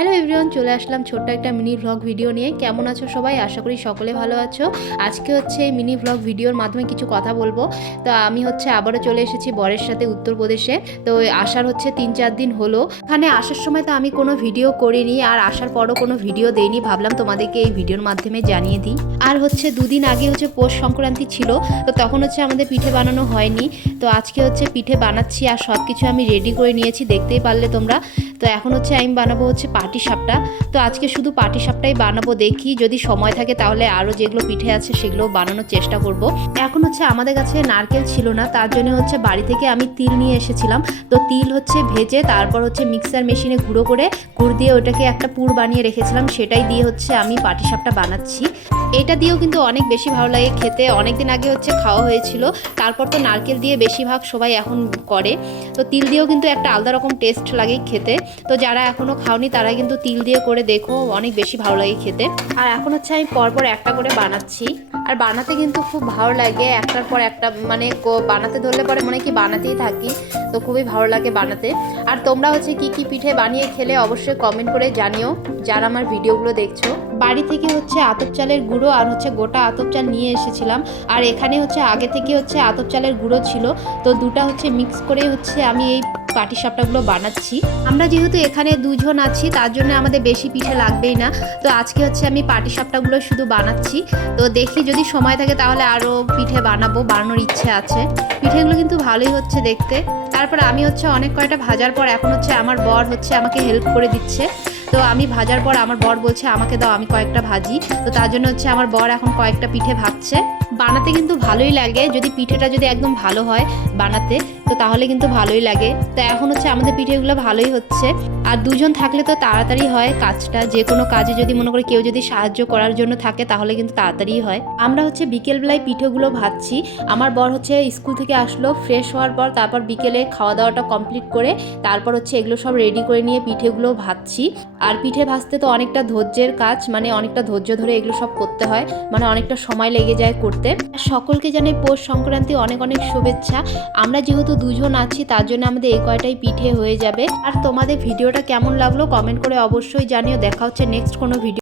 Hello everyone, চলে আসলাম ছোট্ট একটা মিনি ভ্লগ ভিডিও নিয়ে। কেমন আছো সবাই? আশা করি সকলে ভালো আছো। আজকে হচ্ছে এই মিনি ভ্লগ ভিডিওর মাধ্যমে কিছু কথা বলবো। তো আমি হচ্ছে আবারও চলে এসেছি বরের সাথে উত্তরপ্রদেশে। তো আসার হচ্ছে 3-4 দিন হলো। এখানে আসার সময় তো আমি কোনো ভিডিও করিনি, আর আসার পরও কোনো ভিডিও দেইনি। ভাবলাম তোমাদেরকে এই ভিডিওর মাধ্যমে জানিয়ে দিই। আর হচ্ছে 2 দিন আগে হচ্ছে পৌষ সংক্রান্তি ছিল, তো তখন হচ্ছে আমাদের পিঠে বানানো হয়নি। তো আজকে হচ্ছে পিঠে বানাচ্ছি, আর সব কিছু আমি রেডি করে নিয়েছি, দেখতেই পারলে তোমরা। তো এখন হচ্ছে আমি বানাবো হচ্ছে পাটিসাপটা। তো আজকে শুধু পাটিসাপটাই বানাবো, দেখি যদি সময় থাকে তাহলে আরও যেগুলো পিঠে আছে সেগুলো বানানোর চেষ্টা করব। এখন হচ্ছে আমাদের কাছে নারকেল ছিল না, তার জন্য হচ্ছে বাড়ি থেকে আমি তিল নিয়ে এসেছিলাম। তো তিল হচ্ছে ভেজে তারপর হচ্ছে মিক্সার মেশিনে গুঁড়ো করে গুড় দিয়ে ওটাকে একটা পুর বানিয়ে রেখেছিলাম, সেটাই দিয়ে হচ্ছে আমি পাটিসাপটা বানাচ্ছি। এটা দিয়েও কিন্তু অনেক বেশি ভালো লাগে খেতে। অনেক দিন আগে হচ্ছে খাওয়া হয়েছিল, তারপর তো নারকেল দিয়ে বেশিরভাগ সবাই এখন করে। তো তিল দিয়েও কিন্তু একটা আলাদা রকম টেস্ট লাগে খেতে। তো যারা এখনও খাওনি তারা কিন্তু তিল দিয়ে করে দেখো, অনেক বেশি ভালো লাগে খেতে। আর এখন হচ্ছে আমি পরপর একটা করে বানাচ্ছি, আর বানাতে কিন্তু খুব ভালো লাগে। একটার পর একটা মানে বানাতে ধরলে পরে মনে কি বানাতেই থাকি, তো খুবই ভালো লাগে বানাতে। আর তোমরা হচ্ছে কি কি পিঠে বানিয়ে খেলে অবশ্যই কমেন্ট করে জানিও, যারা আমার ভিডিওগুলো দেখছো। বাড়ি থেকে হচ্ছে আতপ চালের গুঁড়ো আর হচ্ছে গোটা আতপ চাল নিয়ে এসেছিলাম, আর এখানে হচ্ছে আগে থেকে হচ্ছে আতপ চালের গুঁড়ো ছিল। তো দুটা হচ্ছে মিক্স করে হচ্ছে আমি এই পাটিসাপটাগুলো বানাচ্ছি। আমরা যেহেতু এখানে দুজন আছি তার জন্য আমাদের বেশি পিঠে লাগবেই না। তো আজকে হচ্ছে আমি পাটিসাপটাগুলো শুধু বানাচ্ছি। তো দেখি যদি সময় থাকে তাহলে আরও পিঠে বানানোর ইচ্ছে আছে। পিঠেগুলো কিন্তু ভালোই হচ্ছে দেখতে। তারপর আমি হচ্ছে অনেক কয়টা ভাজার পর এখন হচ্ছে আমার বর হচ্ছে আমাকে হেল্প করে দিচ্ছে। তো আমি ভাজার পর আমার বর বলছে আমাকে দাও, আমি কয়েকটা ভাজি। তো তার জন্য হচ্ছে আমার বর এখন কয়েকটা পিঠে ভাজছে। বানাতে কিন্তু ভালোই লাগে, যদি পিঠেটা যদি একদম ভালো হয় বানাতে, তো তাহলে কিন্তু ভালোই লাগে। তো এখন হচ্ছে আমাদের পিঠেগুলো ভালোই হচ্ছে। আর দুজন থাকলে তো তাড়াতাড়ি হয় কাজটা। যে কোনো কাজে যদি মনে করি কেউ যদি সাহায্য করার জন্য থাকে তাহলে কিন্তু তাড়াতাড়ি হয়। আমরা হচ্ছে বিকেলবেলায় পিঠেগুলো ভাজছি। আমার বর হচ্ছে স্কুল থেকে আসলো, ফ্রেশ হওয়ার পর তারপর বিকেলে খাওয়া দাওয়াটা কমপ্লিট করে তারপর হচ্ছে এগুলো সব রেডি করে নিয়ে পিঠেগুলো ভাজছি। আর পিঠে ভাজতে তো অনেকটা ধৈর্যের কাজ, মানে অনেকটা ধৈর্য ধরে এগুলো সব করতে হয়, মানে অনেকটা সময় লেগে যায় করতে। সকলকে জানাই পৌষ সংক্রান্তি অনেক অনেক শুভেচ্ছা। আমরা যেহেতু দুজন আছি তার জন্য আমাদের এই কয়টাই পিঠে হয়ে যাবে। আর তোমাদের ভিডিওটা কেমন লাগলো কমেন্ট করে অবশ্যই জানিও। দেখা হচ্ছে নেক্সট কোনো ভিডিও।